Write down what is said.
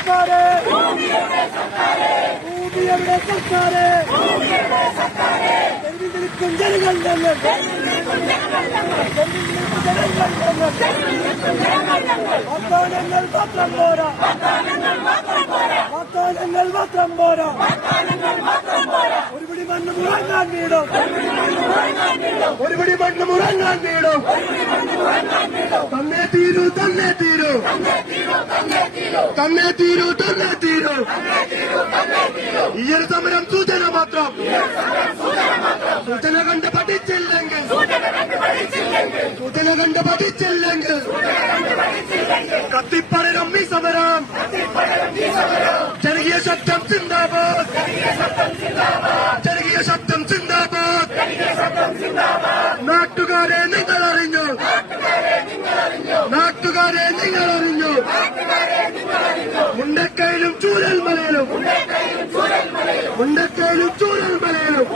സർക്കാരെ, ഭൂമിയുടെ സർക്കാരെ, തെരുവിൽ നിൽക്കും ജനങ്ങൾ ഞങ്ങൾ, വാഗ്ദാനങ്ങൾ മാത്രം പോരാ, വാഗ്ദാനങ്ങൾ മാത്രം പോരാ, ഒരുപിടി മണ്ണ് മുറങ്ങാൻ വീടും, ഒരുപിടി മണ്ണ് മുറങ്ങാൻ വീടും, തന്നെ തീരൂ, തന്നെ തീരൂ, തന്നെ തീരൂ, തന്നെ തീരൂ. ഈ ഒരു സമരം സൂചന മാത്രം, സൂചന കണ്ട് പഠിച്ചില്ലെങ്കിൽ, സൂചന കണ്ട് പഠിച്ചില്ലെങ്കിൽ കത്തിപ്പടരും ഈ സമരം. ജനകീയ ശബ്ദം സിന്ദാബാദ്, ജനകീയ ശബ്ദം സിന്ദാബാദ്. നാട്ടുകാരെ നിങ്ങൾ അറിഞ്ഞു, നാട്ടുകാരെ നിങ്ങൾ അറിഞ്ഞു. മുണ്ടക്കയിലും ചൂരൽമലയിലും, മുണ്ടക്കയിലും ചൂരൽമലയിലും